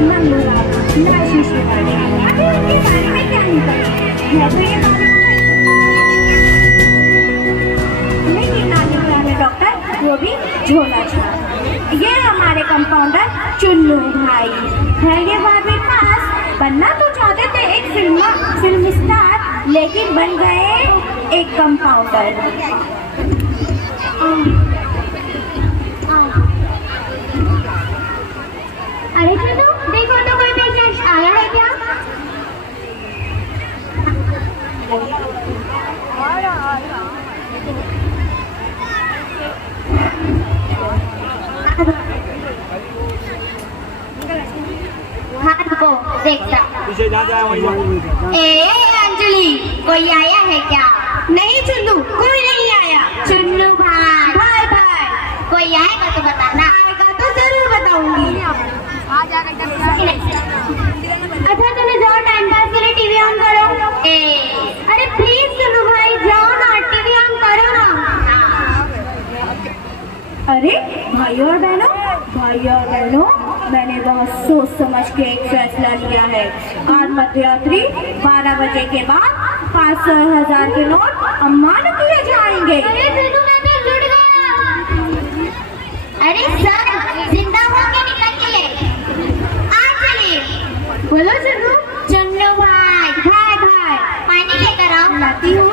मंगूराम, नाशी शिवानी, अभी उनके बारे में क्या नहीं पता है तो ये मालूम है। नहीं नानी है डॉक्टर, वो भी झोला छाप। ये हमारे कंपाउंडर चुन्नू भाई है। ये बारहवीं पास, बनना तो चाहते थे एक फिल्म स्टार, लेकिन बन गए एक कंपाउंडर। अरे चलो देखो तो कोई पेशेंट आया है क्या? हाँ रुको देखता। अंजलि कोई आया है क्या? नहीं चुन्नू, कोई नहीं आया। चुन्नू भाई भाई भाई कोई आएगा तो बताना। आएगा तो जरूर बताऊंगी। अच्छा चलो जाओ, टाइम पास के लिए टीवी ऑन करो। अरे प्लीज चुन्नू भाई जाओ ना, टीवी ऑन करो ना। अरे भाई और बहनों, मैंने बहुत सोच समझ के एक फैसला लिया है। आज मध्यरात्रि 12 बजे के बाद 500 1000 के नोट अम्मान किए जाएंगे। अरे चुन्नू मैं तो लुट गया। अरे सर जिंदा होके निकलिए। आज चलिए। बोलो चुन्नू। चुन्नू भाई पानी लेकर आओ। लाती हूँ।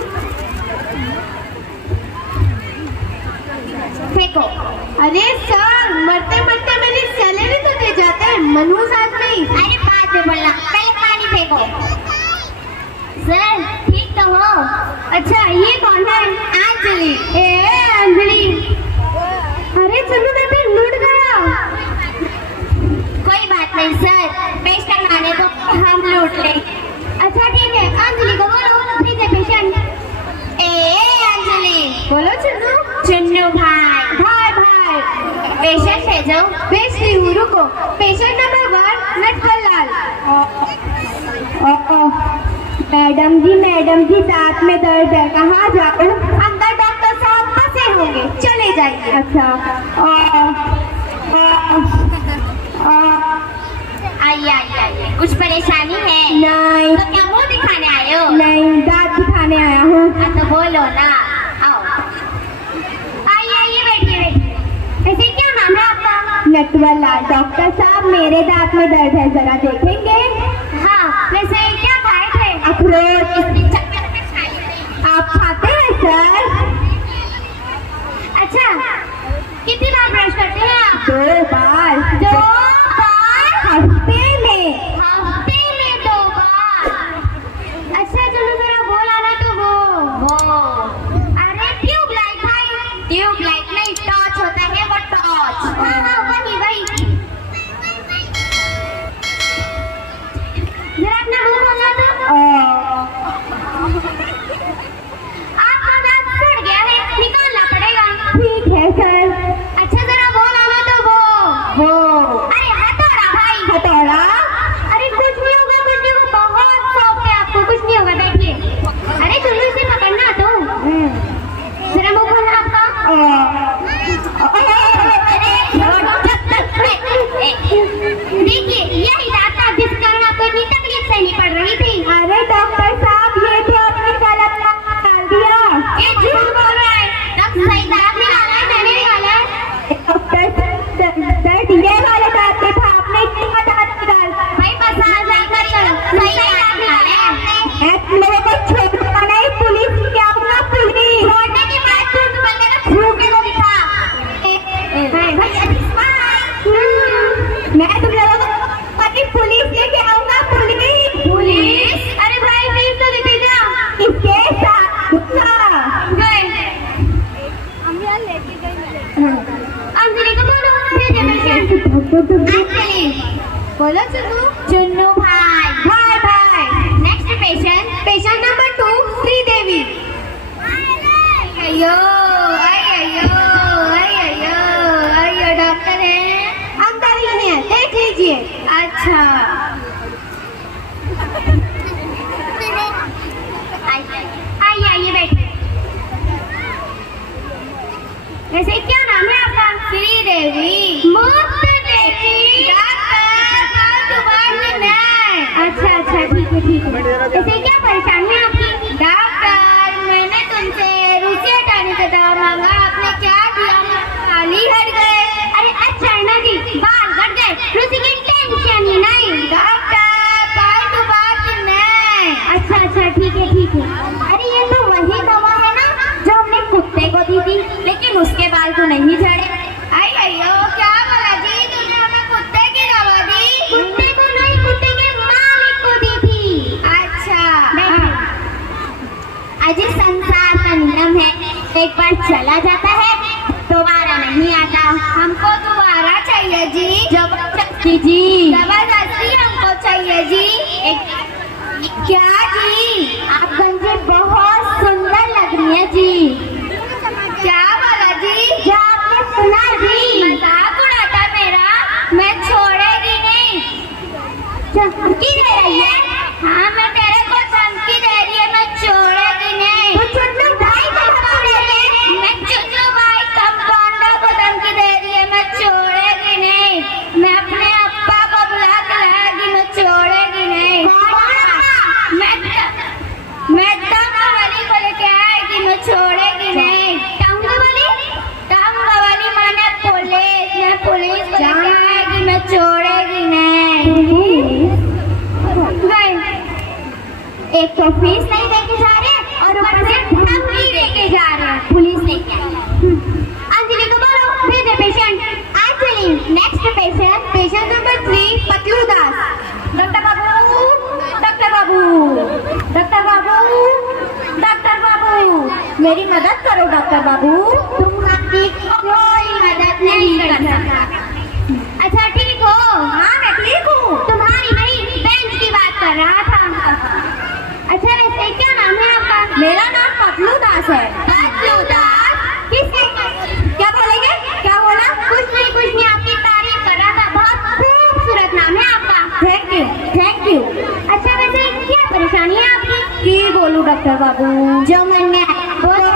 फेंको। अरे सर मरते मरते मेरी सैलरी तो दे जाते हैं, मनहूस आदमी। अरे बाद में बोलना, पहले पानी फेंको। सर ठीक तो हो? अच्छा ये कौन है? अंजलि। अंजलि। अरे चलो मैं फिर लूट गया। कोई बात नहीं सर, पेशेंट आने तो हम लूट ले। अच्छा ठीक है, अंजलि को बोलो प्लीज है पेशेंट। अंजलि। बोलो चुन्नू। चुन्नू भाई पेशेंट भेजो। भेज रही हूँ, रुको। Patient number 1 Natwarlal. मैडम जी दांत में दर्द है, कहाँ जाऊँ? अंदर डॉक्टर साहब फंसे होंगे, चले जाइए। अच्छा आइए कुछ परेशानी है? नहीं। तो क्या मुंह दिखाने आए हो? नहीं, दांत दिखाने आया हूँ। तो बोलो ना, आओ। आइए बैठिए। ऐसे क्या नाम है आपका? नटवरलाल। डॉक्टर साहब मेरे दांत में दर्द है, जरा देखेंगे? हाँ वैसे क्या खाए थे? अखरोट। इतनी चक्कर में खाई नहीं। आप खाते हैं सर? अच्छा कितनी बार ब्रश करते हैं आप? 2 बार। 2 बार? हफ्ते में। हफ्ते में 2 बार? अच्छा चलो जरा वो लाना तो वो। अरे ट्यूबलाइट भाई। ट्यूबलाइट नहीं, टॉर्च होता है वो, टॉर्च। हाँ वही। जरा अपना मुंह खोलना तो। आपका दांत सड़ गया है, निकालना पड़ेगा। ठीक है सर। अच्छा जरा वो लाना तो वो। अरे हथौड़ा भाई। हथौड़ा। अरे कुछ नहीं होगा, बहुत शौक है आपको, कुछ नहीं होगा, बैठिए। अरे चलो इसे पकड़ना तो। जरा मुंह खोलना आपका। देखिए यही दांत था जिस कारण आपको इतनी तकलीफ सहनी पड़ रही थी। अरे डॉक्टर साहब ये तो आपने गलत डाल दिया। ये झूठ बोल रहा है। तब सही दांत निकाला है, मैंने निकाला है। डॉक्टर ये वाले दांत पे था, आपने इतना दांत निकाल। भाई बस आज नहीं कर, सही दांत निकाले आपने। ऐसे लोगों को छोड़ना नहीं, पुलिस क्या होगा? पुलिस छोड़ने के बाद झूठ बोलने का झूठ को दिखा। मैं तुम लोगों को पति पुलिस लेके आऊंगा। पुलिस। अरे भाई प्लीज तो दे जा। इसके साथ गए। अंजलि को बोलो भेजे पेशेंट। अंजलि। बोलो चुन्नू। चुन्नू भाई। Next patient number 2 Sridevi. अयो डॉक्टर है? अंदर ही है, देख लीजिए। अच्छा आइए बैठिए। वैसे क्या नाम है आपका? श्रीदेवी। मुक्त देवी। डॉक्टर एक बार चला जाता है दोबारा नहीं आता। हमको दोबारा चाहिए जी, जबरदस्ती जी, जबरदस्ती हमको चाहिए जी। क्या जी? आप गंजे बहुत सुंदर लग रही है जी। क्या बोला जी? क्या आपने सुना जी? मजाक उड़ाता मेरा, मैं छोड़ेगी नहीं। धमकी दे रही है? हाँ, मैं तेरे को धमकी दे रही है, मैं छोड़ेगी नहीं। तो चुन्नू भाई को धमकी दे रही है? मैं चुन्नू भाई कंपाउंडर को धमकी दे रही है, मैं छोड़ेगी नहीं। मैं अपने अप्पा को बुला के लाएगी, मैं छोड़ेगी नहीं। कौन अप्पा? मैं टंगवाली को लेके आएगी, मैं छोड़ेगी नहीं। टंगवाली? टंगवाली माने पुलिस, मैं पुलिस को लेके आएगी, मैं छोड़ेगी नहीं। एक तो फीस नहीं देके जा रहे और ऊपर से धमकी देके जा रहे हैं पुलिस लेके। अंजलि को बोलो भेजे patient. Anjali next patient, patient number 3 Patlu Das. Doctor बाबू, डॉक्टर बाबू, डॉक्टर बाबू, डॉक्टर बाबू, मेरी मदद करो डॉक्टर बाबू। तुम आपकी कोई मदद नहीं कर सकता। अच्छा ठीक हो? हाँ मैं ठीक हूँ। तुम्हारी नहीं बेंच की बात कर रहा था। अच्छा वैसे क्या नाम है आपका? मेरा नाम पतलू दास है। पतलू दास? किसने? क्या बोलेंगे? क्या बोला? कुछ नहीं, आपकी तारीफ कर रहा था। बहुत खूबसूरत नाम है आपका। Thank you, thank you. अच्छा वैसे क्या परेशानी है आपकी? की बोलूं डॉक्टर बाबू? जो मन में आए बोलो।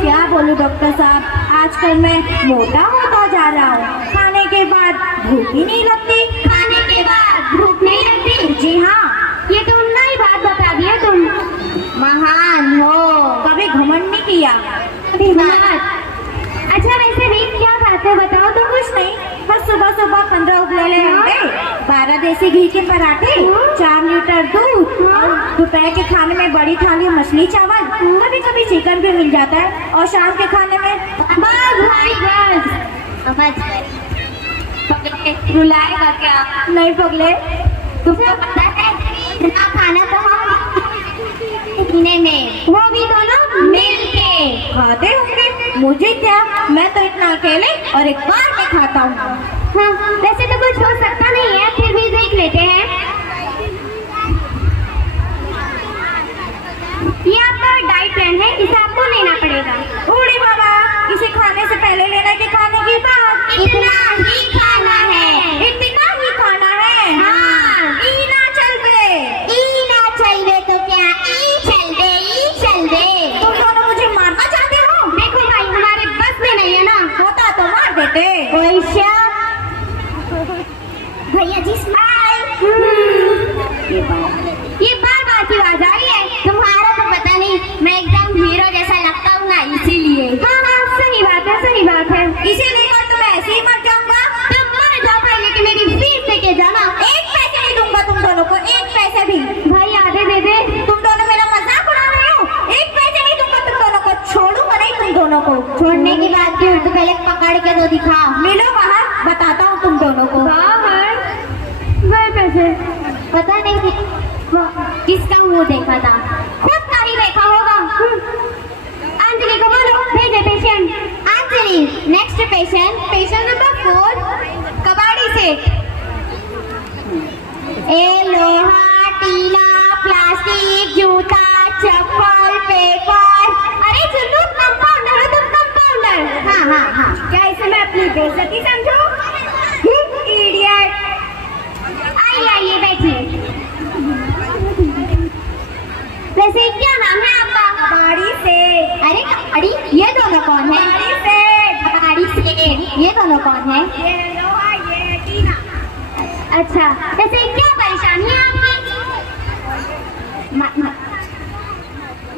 क्या बोलूं डॉक्टर साहब, आजकल मैं मोटा होता जा रहा हूँ। खाने के बाद भूख ही नहीं लगती। खाने के बाद भूख नहीं लगती? जी हाँ। ये तो नई बात बता दी है तुम। महान हो, कभी घमंड नहीं किया। अच्छा वैसे भी क्या खाते हो बताओ तो? कुछ नहीं, बस सुबह सुबह 15 उबले अंडे, 12 देसी घी के पराठे, 4 लीटर दूध और दोपहर के खाने में बड़ी थाली मछली चावल, कभी कभी चिकन भी मिल जाता है और शाम के खाने में बस भाई बस समझ गए। रुलाएगा क्या? नहीं पगले, तुमको पता है इतना खाना तो हम पीने में, वो भी दोनों मिल के खाते होंगे। मुझे क्या, मैं तो इतना अकेले और एक बार में खाता हूँ। हाँ, वैसे तो कुछ हो सकता नहीं है, फिर भी देख लेते हैं। ये आपका डाइट प्लान है, इसे आपको लेना पड़ेगा। उड़ी बाबा, इसे खाने से पहले लेना कि खाने के बाद? इतना ही खाना है। इतना ही खाना है? हाँ। ई ना चल बे। ई ना चल बे तो क्या? ई चल दे, ई चल दे। तुम दोनों मुझे मारना चाहते हो? देखो भाई हमारे बस में नहीं है ना, होता तो मार देते। वैश्या भैया जी स्माइल। ये बार बार की आवाज आ रही है। तुम्हारा तो पता नहीं, मैं एकदम हीरो जैसा लगता हूँ ना, इसीलिए। हाँ हाँ सही बात है, सही बात है। इसीलिए और तो मैं ऐसे ही मर जाऊंगा। तुम मर जाओ पहले कि मेरी फीस लेके जाना। एक पैसे नहीं दूंगा तुम दोनों को, एक पैसे भी। भाई आधे दे दे। तुम दोनों मेरा मजाक उड़ा रहे हो। एक पैसे नहीं दूंगा तुम दोनों को, छोड़ूंगा नहीं तुम दोनों को। छोड़ने की बात क्यों? तो पहले पकड़ के तो दिखा। मिलो बाहर, बताता हूँ तुम दोनों को। बाहर? वही पैसे पता नहीं किसका मुंह देखा था, खुद का ही देखा होगा। अंजलि को बोलो भेजे patient. Anjali next patient, patient number 4 कबाड़ी से। ए लोहा, टीला, प्लास्टिक, जूता, चप्पल, पेपर। अरे चुन्नू कंपाउंडर हो तुम, कंपाउंडर। हाँ हाँ हाँ। क्या इसे मैं अपनी बेइज्जती समझूं? इडियट। आइए बैठिए। वैसे क्या नाम है आपका? कबाड़ी से। अरे कबाड़ी, ये दोनों कौन है? कबाड़ी से। कबाड़ी से ये दोनों कौन है? ये लोहा, ये टीना। अच्छा वैसे क्या परेशानी है आपकी?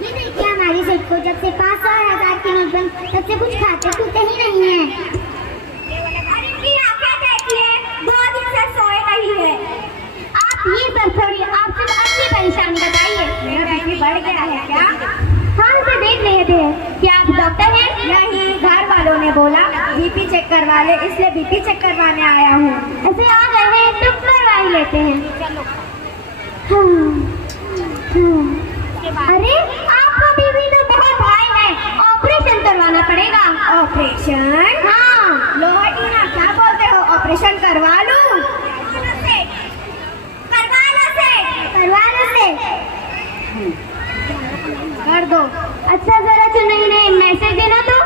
ये देखिए हमारी सेठ को जब से 500 और 1000 के नोट बंद तब से कुछ खाते पीते ही नहीं है। अरे टीना क्या कहती है? 2 दिन से सोए नहीं है। आप ये सब छोड़िए, आप सिर्फ अपनी परेशानी बताइए। मेरा बीपी बढ़ गया है क्या? हम से देख रहे थे। क्या आप डॉक्टर हैं? नहीं, घर वालों ने बोला बीपी चेक करवा ले, इसलिए बीपी चेक करवाने आया हूँ। ऐसे आ गए हैं तो करवा ही लेते हैं। अरे आपका बीवी तो बहुत भाई है, ऑपरेशन करवाना ऑपरेशन करवा लूं? कर दो। अच्छा जरा चुनो इन्हें मैसेज देना तो।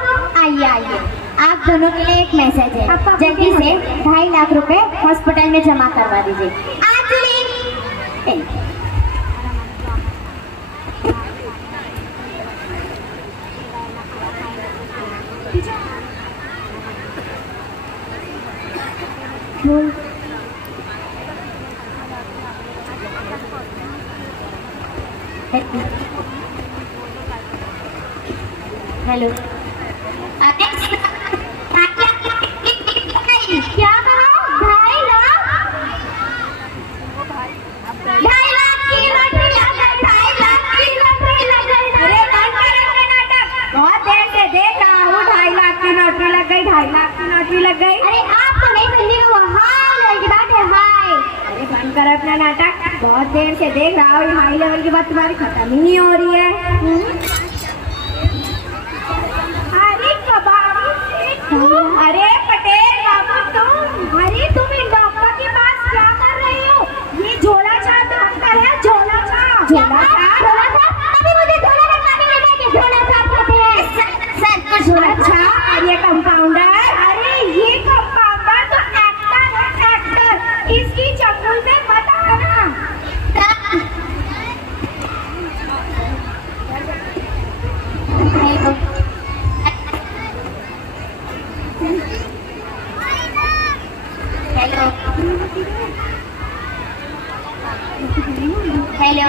आइए आइए, आप दोनों के लिए एक मैसेज है, जल्दी से 2.5 लाख रुपए हॉस्पिटल में जमा करवा दीजिए। हेलो, क्या कहा? 2.5 लाख? 2.5 लाख की लॉटरी लग गई, 2.5 लाख की लॉटरी लग गई। अरे बंद कर अपने नाटक, बहुत देर से देख रहा हूँ। 2.5 लाख की नौकरी लग गई, 2.5 लाख की नौकरी लग गई। अरे आपको नहीं समझेगा, वो हाई लेवल की बात है, हाई। अरे बंद कर अपना नाटक, बहुत देर से देख रहा हूँ। हाई लेवल की बात तुम्हारी खत्म ही नहीं हो रही है। अरे कबाड़ी तुम, अरे पटेल बाबू तुम, अरे तुम इन डॉक्टर के पास क्या कर रही हो? ये झोला छाप डॉक्टर है, झोला छाप। झोला छाप? अभी मुझे झोला रखना भी नहीं है कि झोला छाप कहते हैं। सर कुछ झोला अच्छा, और ये कंपाउंडर? अरे ये कंपाउंडर तो एक्टर है, एक्टर। इसकी चप्पल में मत आना। हेलो हेलो,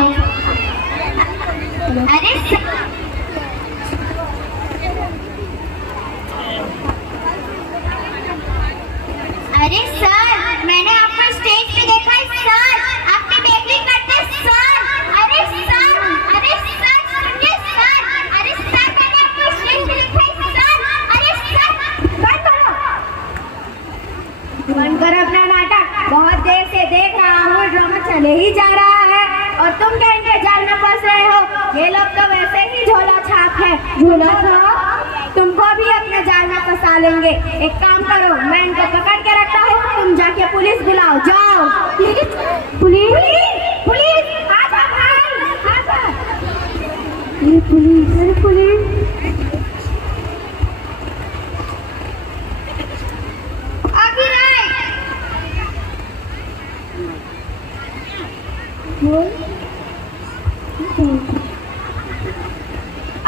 अरे अरे सर, मैंने आपको स्टेज पे देखा है सर, आपने बेकरी करते सर। अरे सर, अरे सर सुनिए सर, अरे सर मैंने आपको स्टेज पे देखा है सर। अरे सर बंद करो, बंद करो अपना नाटक। बहुत देर से देख रहा हूँ, ड्रामा चले ही जा रहा है और तुम क्या इनके जाल में फंस रहे हो? ये लोग तो वैसे ही झोला छाप है। झोला छाप? तुमको भी अपने जाल में फंसा लेंगे। एक काम करो, मैं इनको पकड़ के रखता हूँ, तुम जाके पुलिस बुलाओ, जाओ। पुलिस? पुलिस? पुलिस? आजा भाई, आजा। ये पुलिस, अरे पुलिस।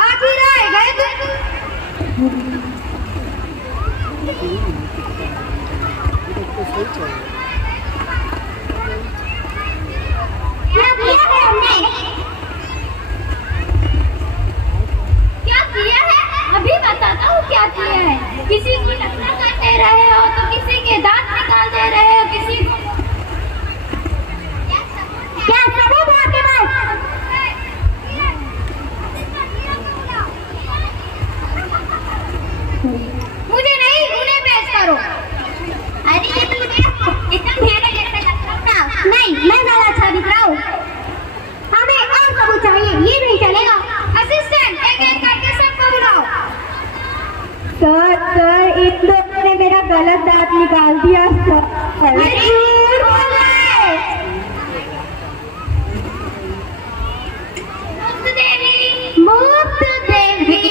आखिर आए गए तुम। क्या किया है हमने? क्या किया है? अभी बताता हूँ क्या किया है। किसी की टक्कर कर दे रहे हो तो किसी के दांत निकाल दे रहे हो, किसी को क्या सबूत है आपके पास? मुझे नहीं, उन्हें पेश करो। अरे ये तो एकदम ढेर जैसा लगता है। नहीं, मैं ज्यादा अच्छा दिख रहा हूँ। हमें और सबूत चाहिए, ये नहीं चलेगा। असिस्टेंट, एक करके सबको बुलाओ। सर, इन लोगों ने मेरा गलत दांत निकाल दिया सर। झूठ बोल रहे। मुक्त देवी,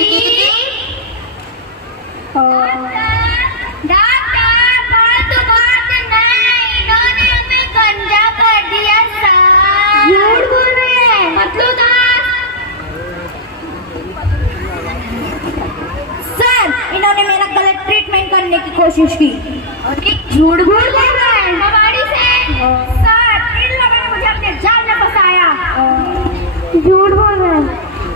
डॉक्टर फालतू बात नहीं, इन्होंने हमें गंजा कर दिया सर। झूठ बोल रहे हैं। मतलब सर, इन्होंने मेरा गलत ट्रीटमेंट करने की कोशिश की। झूठ बोल रहे हैं कबाड़ी से। सर, इन लोगों ने मुझे अपने जाल में फंसाया। झूठ बोल रहे हैं।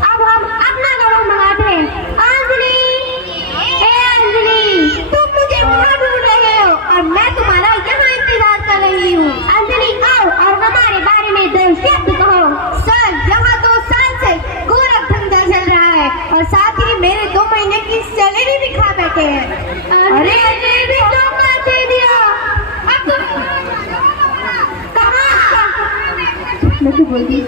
अब हम अपना गवाह मंगाते हैं। अंजलि, ए अंजलि, तुम मुझे कहाँ ढूंढ रहे हो? और मैं तुम्हारा यहाँ इंतजार कर रही हूँ। अंजलि आओ और हमारे बारे में 2 शब्द कहो। सर, यहाँ 2 साल से गोरख धंधा चल रहा है और साथ ही मेरे 2 महीने की सैलरी भी खा बैठे हैं। अरे ये भी धोखा दे दिया। अब तुम कहाँ? मैं तो बोल रही